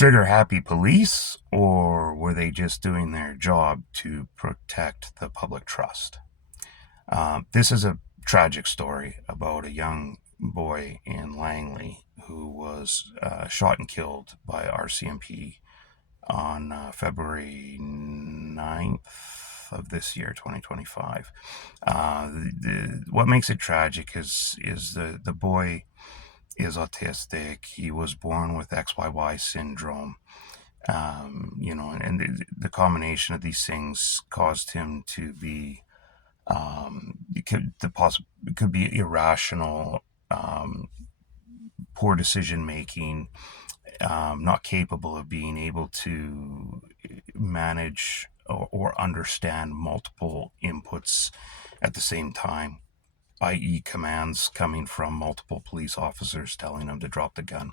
trigger happy police, or were they just doing their job to protect the public trust? This is a tragic story about a young boy in Langley who was shot and killed by RCMP on February 9th of this year, 2025. What makes it tragic is the boy is autistic. He was born with XYY syndrome. And the combination of these things caused him to be it could be irrational, poor decision making, not capable of being able to manage or understand multiple inputs at the same time, i.e., commands coming from multiple police officers telling him to drop the gun.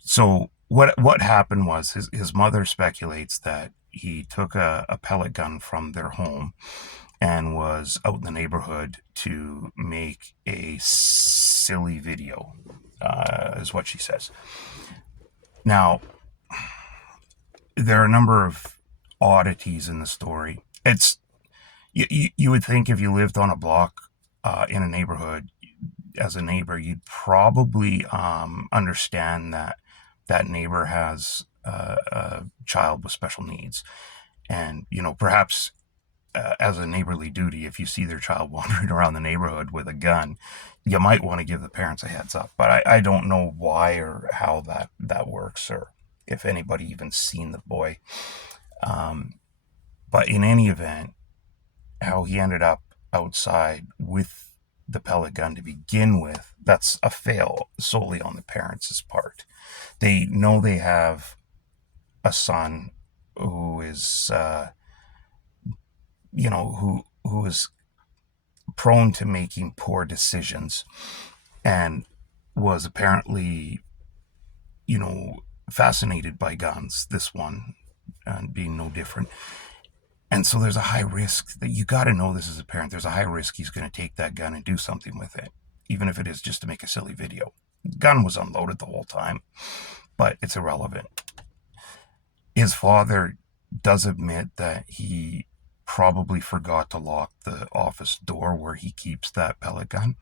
So what happened was his mother speculates that he took a pellet gun from their home and was out in the neighborhood to make a silly video, is what she says. Now, there are a number of oddities in the story. You would think if you lived on a block in a neighborhood, as a neighbor, you'd probably understand that that neighbor has a child with special needs. And, perhaps as a neighborly duty, if you see their child wandering around the neighborhood with a gun, you might want to give the parents a heads up. But I don't know why or how that works, or if anybody even seen the boy. But in any event, how he ended up outside with the pellet gun to begin with, that's a fail solely on the parents' part. They know they have a son who is who is prone to making poor decisions, and was apparently fascinated by guns, this one being no different. And so there's a high risk that you got to know this as a parent. There's a high risk he's going to take that gun and do something with it, even if it is just to make a silly video. The gun was unloaded the whole time, but it's irrelevant. His father does admit that he probably forgot to lock the office door where he keeps that pellet gun.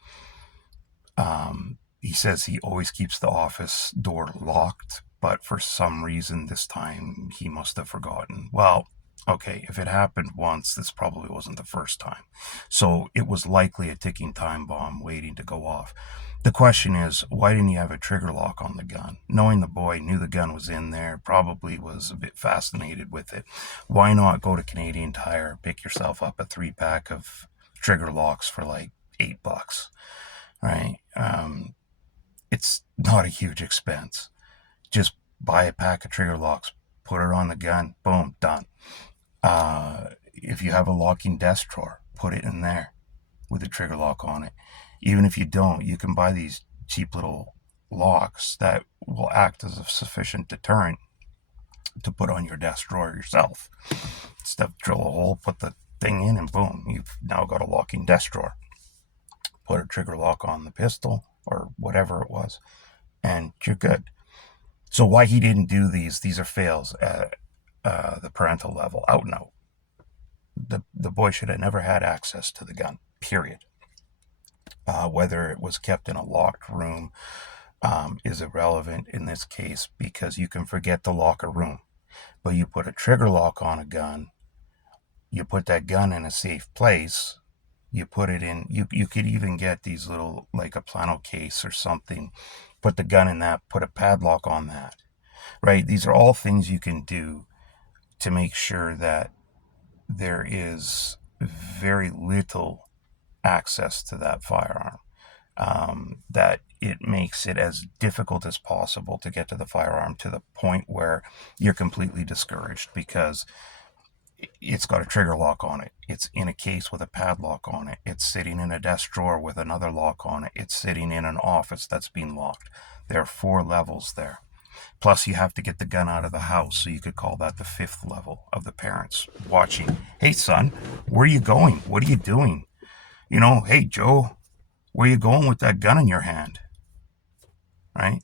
He says he always keeps the office door locked, but for some reason this time he must have forgotten. Well, okay, if it happened once, this probably wasn't the first time. So it was likely a ticking time bomb waiting to go off. The question is, why didn't you have a trigger lock on the gun? Knowing the boy knew the gun was in there, probably was a bit fascinated with it. Why not go to Canadian Tire, pick yourself up a 3-pack of trigger locks for like $8, right? It's not a huge expense. Just buy a pack of trigger locks, put it on the gun, boom, done. If you have a locking desk drawer, put it in there with a trigger lock on it. Even if you don't, you can buy these cheap little locks that will act as a sufficient deterrent to put on your desk drawer yourself. Drill a hole, put the thing in, and boom, you've now got a locking desk drawer. Put a trigger lock on the pistol or whatever it was, and you're good. So why he didn't do these are fails at the parental level, out and out. The boy should have never had access to the gun, period. Whether it was kept in a locked room is irrelevant in this case, because you can forget to lock a room. But you put a trigger lock on a gun, you put that gun in a safe place, you put it in, you could even get these little, like a plano case or something, put the gun in that, put a padlock on that, right? These are all things you can do to make sure that there is very little access to that firearm, that it makes it as difficult as possible to get to the firearm, to the point where you're completely discouraged because it's got a trigger lock on it. It's in a case with a padlock on it. It's sitting in a desk drawer with another lock on it. It's sitting in an office that's been locked. There are 4 levels there. Plus, you have to get the gun out of the house, so you could call that the 5th level of the parents watching. Hey, son, where are you going? What are you doing? Hey, Joe, where are you going with that gun in your hand? Right?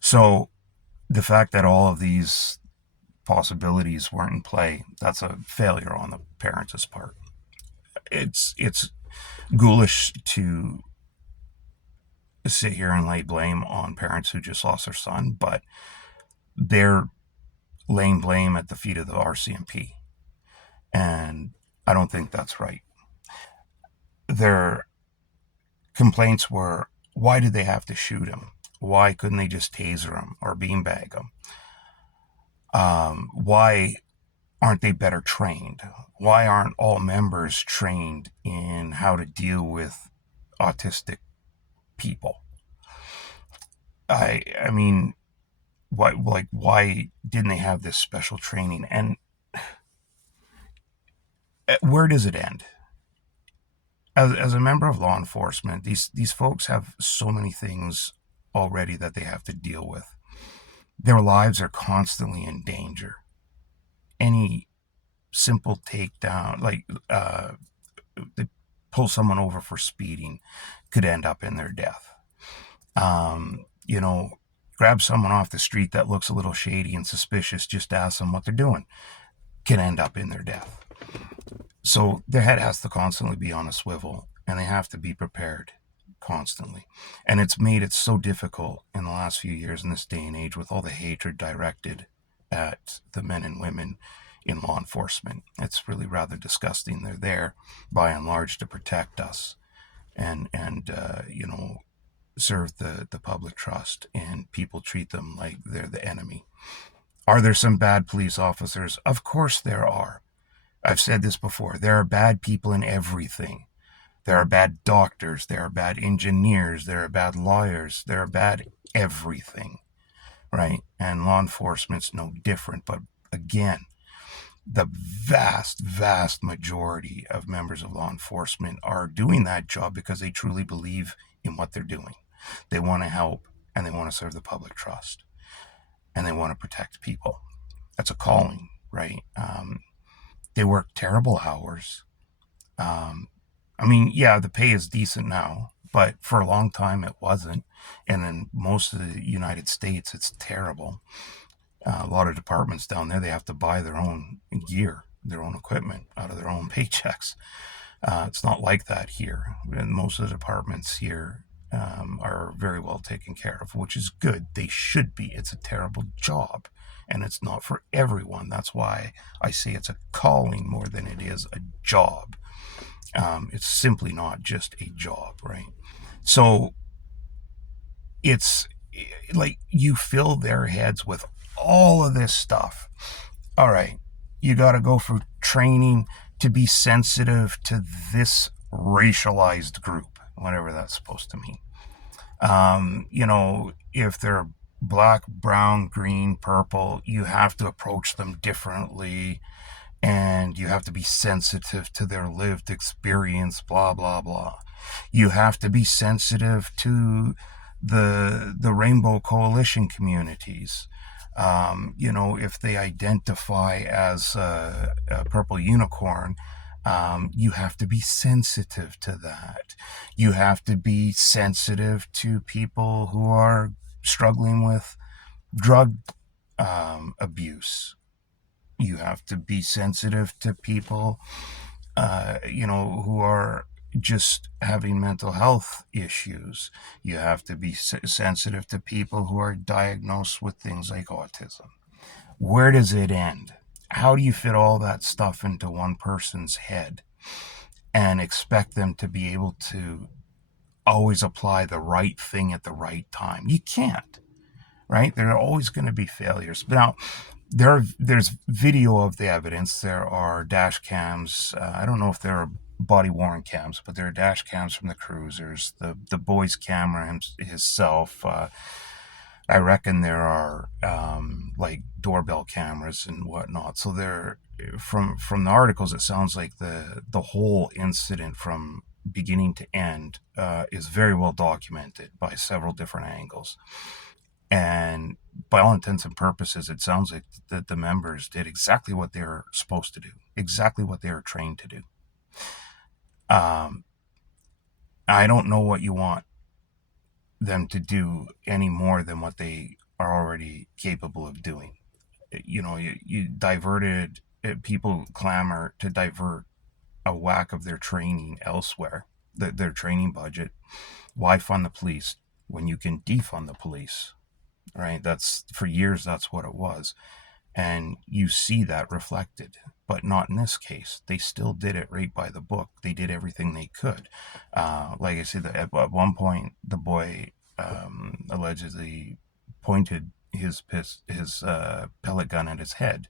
So The fact that all of these possibilities weren't in play, that's a failure on the parents' part. It's ghoulish to sit here and lay blame on parents who just lost their son, but they're laying blame at the feet of the RCMP. And I don't think that's right. Their complaints were, why did they have to shoot him? Why couldn't they just taser him or beanbag him? Why aren't they better trained? Why aren't all members trained in how to deal with autistic people? I mean, why didn't they have this special training? And where does it end? As a member of law enforcement, these folks have so many things already that they have to deal with. Their lives are constantly in danger. Any simple takedown, like they pull someone over for speeding, could end up in their death. You know, grab someone off the street that looks a little shady and suspicious, just ask them what they're doing, can end up in their death. So their head has to constantly be on a swivel, and they have to be prepared constantly. And it's made it so difficult in the last few years in this day and age with all the hatred directed at the men and women in law enforcement. It's really rather disgusting. They're there by and large to protect us and serve the public trust, and people treat them like they're the enemy. Are there some bad police officers? Of course there are. I've said this before. There are bad people in everything. There are bad doctors. There are bad engineers. There are bad lawyers. There are bad everything, right? And law enforcement's no different. But again, the vast, vast majority of members of law enforcement are doing that job because they truly believe in what they're doing. They want to help, and they want to serve the public trust, and they want to protect people. That's a calling, right? They work terrible hours. I mean, yeah, the pay is decent now, but for a long time it wasn't. And in most of the United States, it's terrible. A lot of departments down there, they have to buy their own gear, their own equipment out of their own paychecks. It's not like that here. And most of the departments here are very well taken care of, which is good. They should be. It's a terrible job, and it's not for everyone. That's why I say it's a calling more than it is a job. It's simply not just a job, right? So it's like you fill their heads with all of this stuff. All right, you got to go for training to be sensitive to this racialized group, whatever that's supposed to mean. If they're black, brown, green, purple, you have to approach them differently, and you have to be sensitive to their lived experience, blah, blah, blah. You have to be sensitive to the Rainbow Coalition communities. If they identify as a purple unicorn, you have to be sensitive to that. You have to be sensitive to people who are struggling with drug abuse. You have to be sensitive to people, who are just having mental health issues. You have to be sensitive to people who are diagnosed with things like autism. Where does it end? How do you fit all that stuff into one person's head and expect them to be able to always apply the right thing at the right time? You can't, right? There are always going to be failures. Now, there's video of the evidence. There are dash cams. I don't know if there are body worn cams, but there are dash cams from the cruisers. The boy's camera himself. I reckon there are like doorbell cameras and whatnot. So there, from the articles, it sounds like the whole incident from beginning to end is very well documented by several different angles. And by all intents and purposes, it sounds like that the members did exactly what they were supposed to do, exactly what they were trained to do. I don't know what you want them to do any more than what they are already capable of doing. You diverted people clamor to divert a whack of their training elsewhere, their training budget. Why fund the police when you can defund the police? Right? That's for years. That's what it was, and you see that reflected. But not in this case. They still did it right by the book. They did everything they could. Like I said, at one point, the boy allegedly pointed his pellet gun at his head.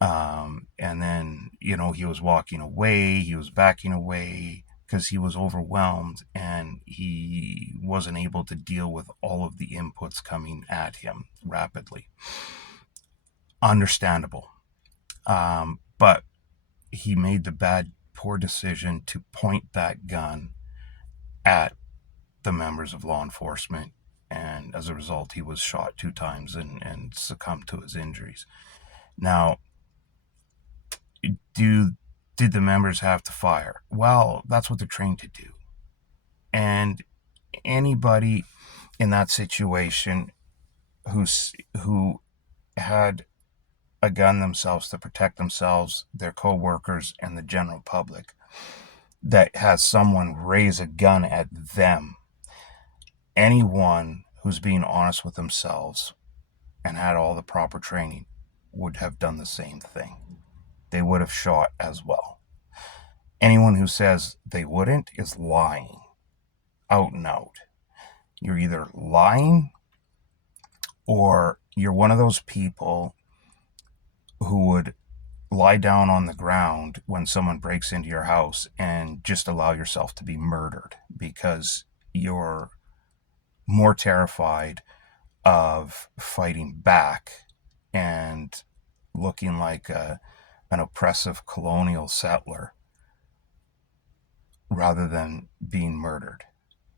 And then, he was walking away, he was backing away because he was overwhelmed and he wasn't able to deal with all of the inputs coming at him rapidly. Understandable. But he made the poor decision to point that gun at the members of law enforcement. And as a result, he was shot 2 times and succumbed to his injuries. Now, did the members have to fire? Well, that's what they're trained to do. And anybody in that situation who had a gun themselves to protect themselves, their co-workers, and the general public, that has someone raise a gun at them, anyone who's being honest with themselves and had all the proper training would have done the same thing. They would have shot as well. Anyone who says they wouldn't is lying, out and out. You're either lying or you're one of those people who would lie down on the ground when someone breaks into your house and just allow yourself to be murdered because you're more terrified of fighting back and looking like an oppressive colonial settler rather than being murdered.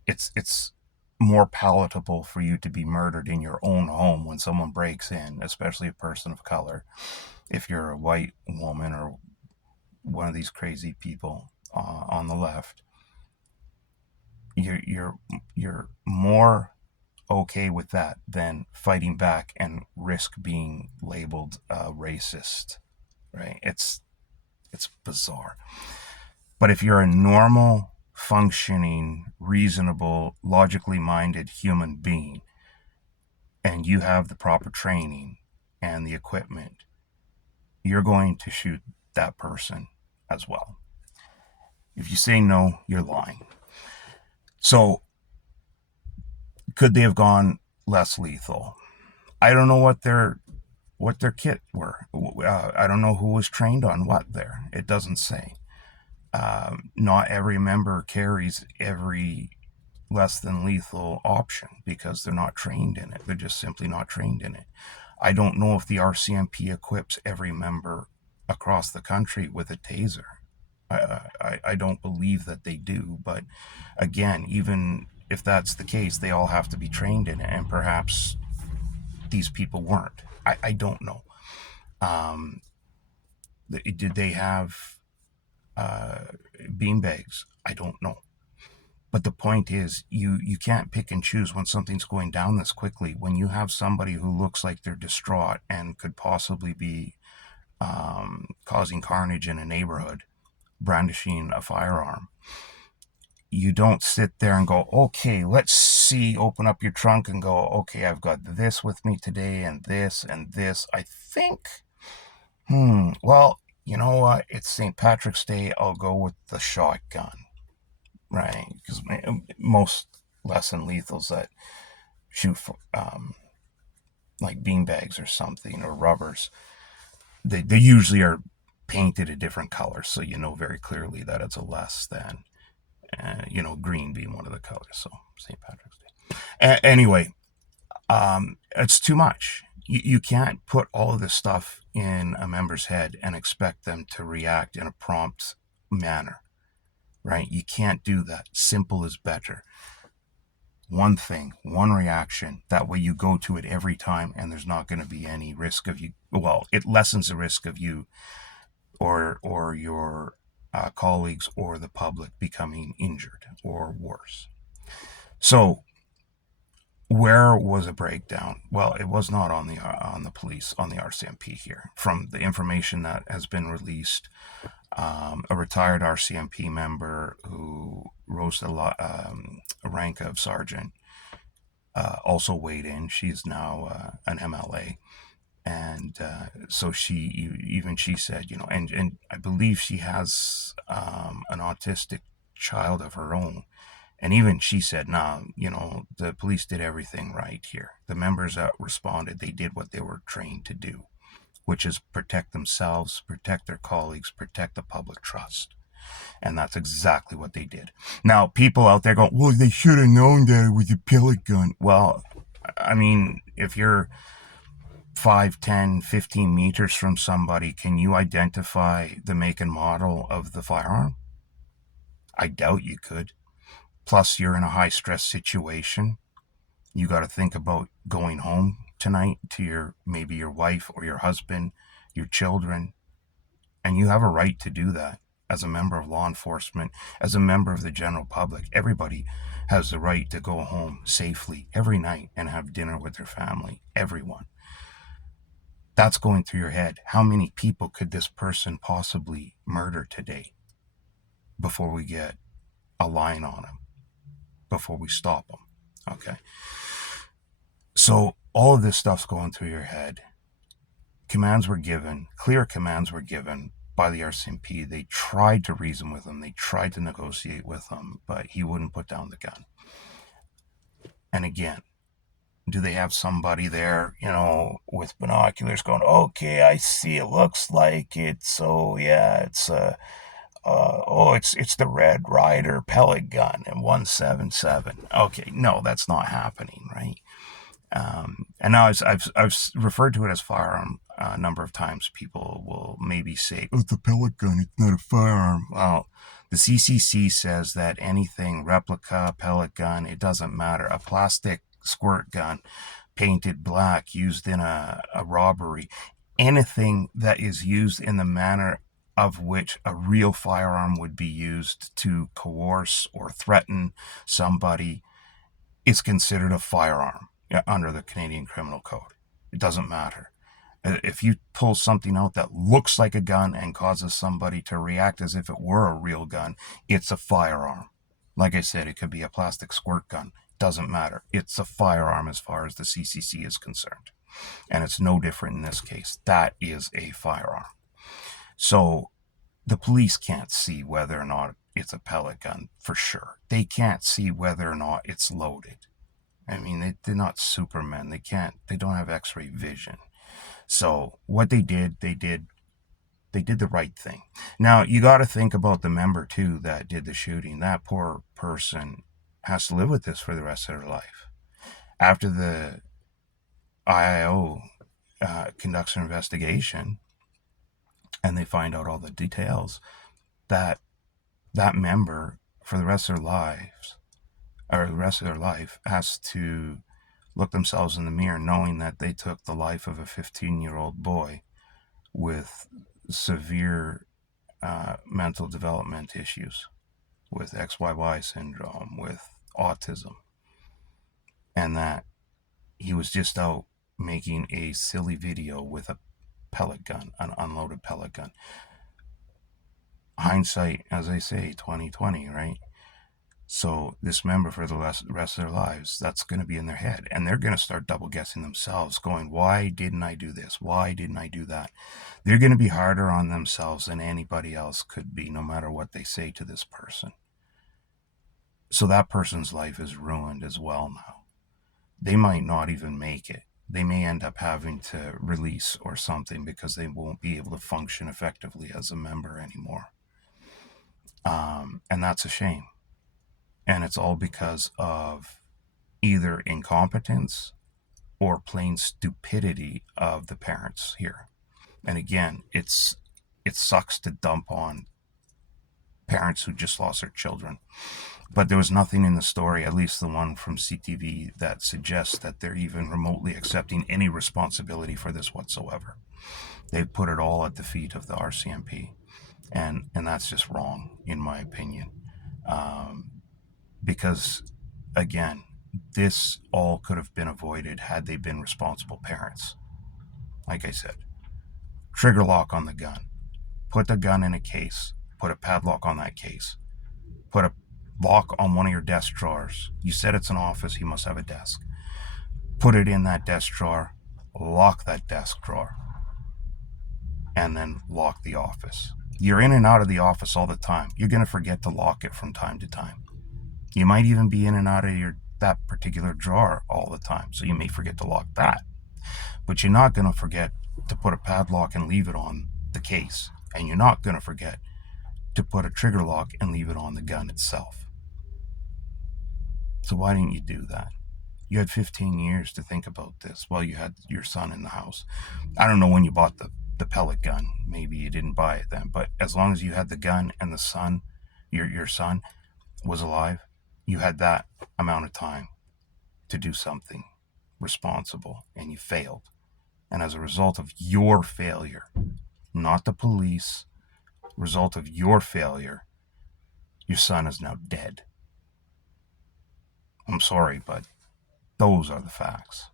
It's more palatable for you to be murdered in your own home when someone breaks in, especially a person of color. If you're a white woman or one of these crazy people on the left, you're more okay with that than fighting back and risk being labeled racist, right? It's bizarre. But if you're a normal, functioning, reasonable, logically minded human being, and you have the proper training and the equipment, you're going to shoot that person as well. If you say no, you're lying. So, could they have gone less lethal? I don't know what their kit were. I don't know who was trained on what there. It doesn't say. Not every member carries every less than lethal option because they're not trained in it. They're just simply not trained in it. I don't know if the RCMP equips every member across the country with a taser. I don't believe that they do. But again, even if that's the case, they all have to be trained in it. And perhaps these people weren't. I don't know. Did they have beanbags? I don't know. But the point is, you can't pick and choose when something's going down this quickly. When you have somebody who looks like they're distraught and could possibly be causing carnage in a neighborhood, brandishing a firearm, you don't sit there and go, okay, let's see, open up your trunk and go, okay, I've got this with me today and this and this. I think, well, you know what? It's St. Patrick's Day. I'll go with the shotgun. Right, because most less than lethals that shoot for, like beanbags or something or rubbers, they usually are painted a different color, so you know very clearly that it's a less than. Green being one of the colors. So St. Patrick's Day. Anyway, it's too much. You can't put all of this stuff in a member's head and expect them to react in a prompt manner. Right? You can't do that. Simple is better. One thing, one reaction. That way you go to it every time and there's not going to be any risk of you. Well, it lessens the risk of you or your colleagues or the public becoming injured or worse. So Where was a breakdown? Well, it was not on the police, on the RCMP here. From the information that has been released, a retired RCMP member who rose to a rank of sergeant also weighed in. She's now an MLA, and so she said, and I believe she has an autistic child of her own. And even she said, nah, the police did everything right here. The members that responded, they did what they were trained to do, which is protect themselves, protect their colleagues, protect the public trust. And that's exactly what they did. Now, people out there go, well, they should have known that it was a pellet gun. Well, I mean, if you're 5, 10, 15 meters from somebody, can you identify the make and model of the firearm? I doubt you could. Plus, you're in a high stress situation. You got to think about going home tonight to maybe your wife or your husband, your children, and you have a right to do that as a member of law enforcement, as a member of the general public. Everybody has the right to go home safely every night and have dinner with their family. Everyone. That's going through your head. How many people could this person possibly murder today before we get a line on him, before we stop him? Okay. So all of this stuff's going through your head. Commands were given, clear commands were given by the RCMP. They tried to reason with him. They tried to negotiate with him, but he wouldn't put down the gun. And again, do they have somebody there, with binoculars going, okay, I see, it looks like it's, oh yeah, it's it's the Red Ryder pellet gun and 177. Okay, no, that's not happening, right? And now I've referred to it as firearm a number of times. People will maybe say, "Oh, it's a pellet gun. It's not a firearm." Well, the CCC says that anything replica, pellet gun, it doesn't matter. A plastic squirt gun painted black used in a robbery, anything that is used in the manner of which a real firearm would be used to coerce or threaten somebody is considered a firearm under the Canadian Criminal Code. It doesn't matter. If you pull something out that looks like a gun and causes somebody to react as if it were a real gun, it's a firearm. Like I said, it could be a plastic squirt gun. Doesn't matter. It's a firearm as far as the CCC is concerned. And it's no different in this case. That is a firearm. So the police can't see whether or not it's a pellet gun for sure. They can't see whether or not it's loaded. I mean, they're not Supermen. They don't have X-ray vision. So what they did the right thing. Now, you got to think about the member too that did the shooting. That poor person has to live with this for the rest of their life. After the IIO conducts an investigation and they find out all the details, that member for the rest of their lives, or the rest of their life, has to look themselves in the mirror knowing that they took the life of a 15-year-old boy with severe mental development issues, with XYY syndrome, with autism, and that he was just out making a silly video with a pellet gun, an unloaded pellet gun. Hindsight, as I say, 2020, right? So this member, for the rest of their lives, that's going to be in their head, and they're going to start double guessing themselves, going, why didn't I do this? Why didn't I do that? They're going to be harder on themselves than anybody else could be, no matter what they say to this person. So that person's life is ruined as well now. They might not even make it. They may end up having to release or something because they won't be able to function effectively as a member anymore. And that's a shame. And it's all because of either incompetence or plain stupidity of the parents here. And again, it sucks to dump on parents who just lost their children. But there was nothing in the story, at least the one from CTV, that suggests that they're even remotely accepting any responsibility for this whatsoever. They've put it all at the feet of the RCMP. And that's just wrong, in my opinion. Because, again, This all could have been avoided had they been responsible parents. Like I said, trigger lock on the gun. Put the gun in a case. Put a padlock on that case. Put a lock on one of your desk drawers. You said it's an office, he must have a desk. Put it in that desk drawer. Lock that desk drawer. And then lock the office. You're in and out of the office all the time. You're going to forget to lock it from time to time. You might even be in and out of that particular drawer all the time, so you may forget to lock that. But you're not going to forget to put a padlock and leave it on the case. And you're not going to forget to put a trigger lock and leave it on the gun itself. So why didn't you do that? You had 15 years to think about this while you had your son in the house. I don't know when you bought the pellet gun. Maybe you didn't buy it then. But as long as you had the gun and the son, your son was alive, you had that amount of time to do something responsible, and you failed. And as a result of your failure, not the police, result of your failure, your son is now dead. I'm sorry, but those are the facts.